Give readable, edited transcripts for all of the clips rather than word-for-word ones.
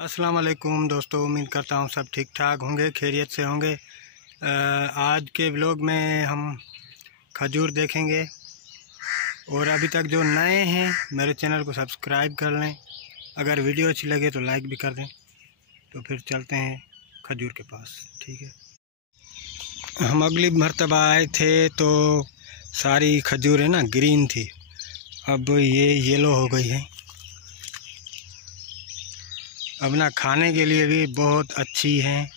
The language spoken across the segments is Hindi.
अस्सलाम वालेकुम दोस्तों, उम्मीद करता हूँ सब ठीक ठाक होंगे, खैरियत से होंगे। आज के व्लॉग में हम खजूर देखेंगे। और अभी तक जो नए हैं मेरे चैनल को सब्सक्राइब कर लें। अगर वीडियो अच्छी लगे तो लाइक भी कर दें। तो फिर चलते हैं खजूर के पास, ठीक है। हम अगली मर्तबा आए थे तो सारी खजूरें ना ग्रीन थी, अब ये येलो हो गई है। अब ना खाने के लिए भी बहुत अच्छी हैं,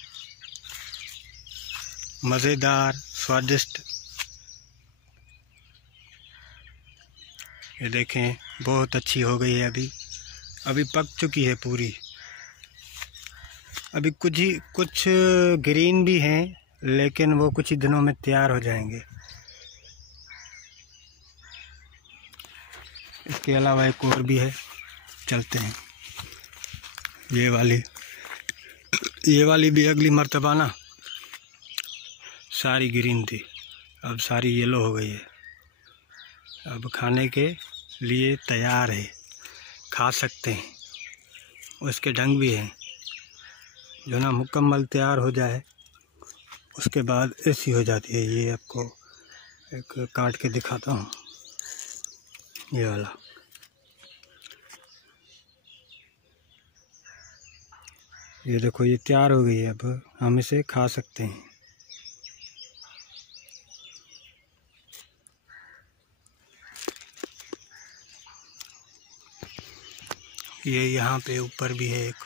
मज़ेदार, स्वादिष्ट। ये देखें, बहुत अच्छी हो गई है। अभी पक चुकी है पूरी। अभी कुछ ग्रीन भी हैं, लेकिन वो कुछ ही दिनों में तैयार हो जाएंगे। इसके अलावा एक और भी है, चलते हैं। ये वाली भी अगली मर्तबा ना सारी ग्रीन थी, अब सारी येलो हो गई है। अब खाने के लिए तैयार है, खा सकते हैं। उसके डंग भी हैं, जो ना मुकम्मल तैयार हो जाए उसके बाद ऐसी हो जाती है। ये आपको एक काट के दिखाता हूँ, ये वाला। ये देखो, ये तैयार हो गई है, अब हम इसे खा सकते हैं। ये यहाँ पे ऊपर भी है एक,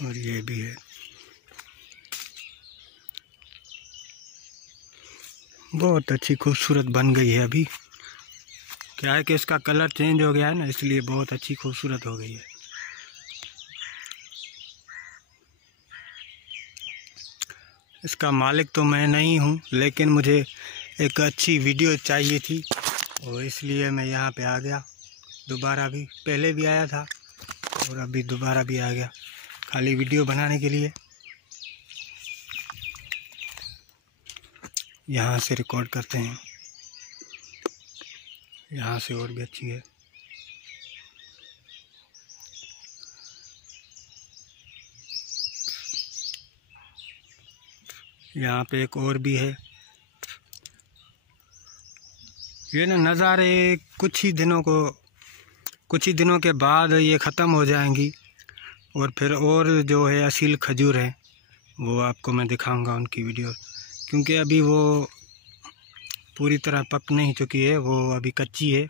और ये भी है। बहुत अच्छी खूबसूरत बन गई है। अभी क्या है कि इसका कलर चेंज हो गया है ना, इसलिए बहुत अच्छी खूबसूरत हो गई है। इसका मालिक तो मैं नहीं हूँ, लेकिन मुझे एक अच्छी वीडियो चाहिए थी और इसलिए मैं यहाँ पे आ गया। दोबारा भी, पहले भी आया था और अभी दोबारा भी आ गया, खाली वीडियो बनाने के लिए। यहाँ से रिकॉर्ड करते हैं, यहाँ से और भी अच्छी है। यहाँ पे एक और भी है। ये ना नज़ारे कुछ ही दिनों के बाद ये ख़त्म हो जाएंगी, और फिर और जो है असील खजूर है वो आपको मैं दिखाऊंगा उनकी वीडियो। क्योंकि अभी वो पूरी तरह पक नहीं चुकी है, वो अभी कच्ची है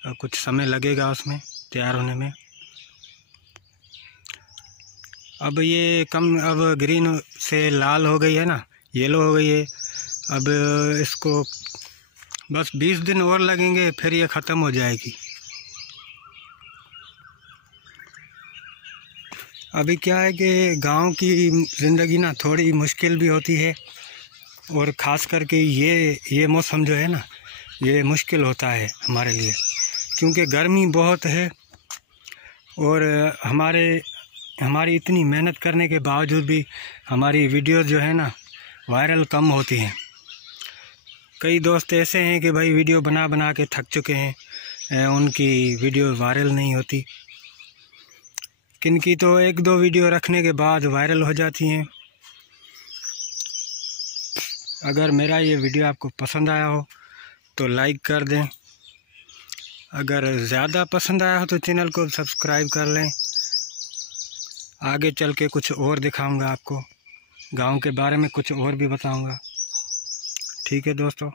और कुछ समय लगेगा उसमें तैयार होने में। अब ग्रीन से लाल हो गई है ना, येलो हो गई है। अब इसको बस 20 दिन और लगेंगे, फिर ये ख़त्म हो जाएगी। अभी क्या है कि गांव की ज़िंदगी ना थोड़ी मुश्किल भी होती है, और ख़ास करके ये मौसम जो है ना, ये मुश्किल होता है हमारे लिए, क्योंकि गर्मी बहुत है। और हमारी इतनी मेहनत करने के बावजूद भी हमारी वीडियो जो है ना वायरल कम होती हैं। कई दोस्त ऐसे हैं कि भाई वीडियो बना बना के थक चुके हैं, उनकी वीडियो वायरल नहीं होती। किनकी तो 1-2 वीडियो रखने के बाद वायरल हो जाती हैं। अगर मेरा ये वीडियो आपको पसंद आया हो तो लाइक कर दें। अगर ज़्यादा पसंद आया हो तो चैनल को सब्सक्राइब कर लें। आगे चल के कुछ और दिखाऊंगा आपको, गांव के बारे में कुछ और भी बताऊंगा। ठीक है दोस्तों।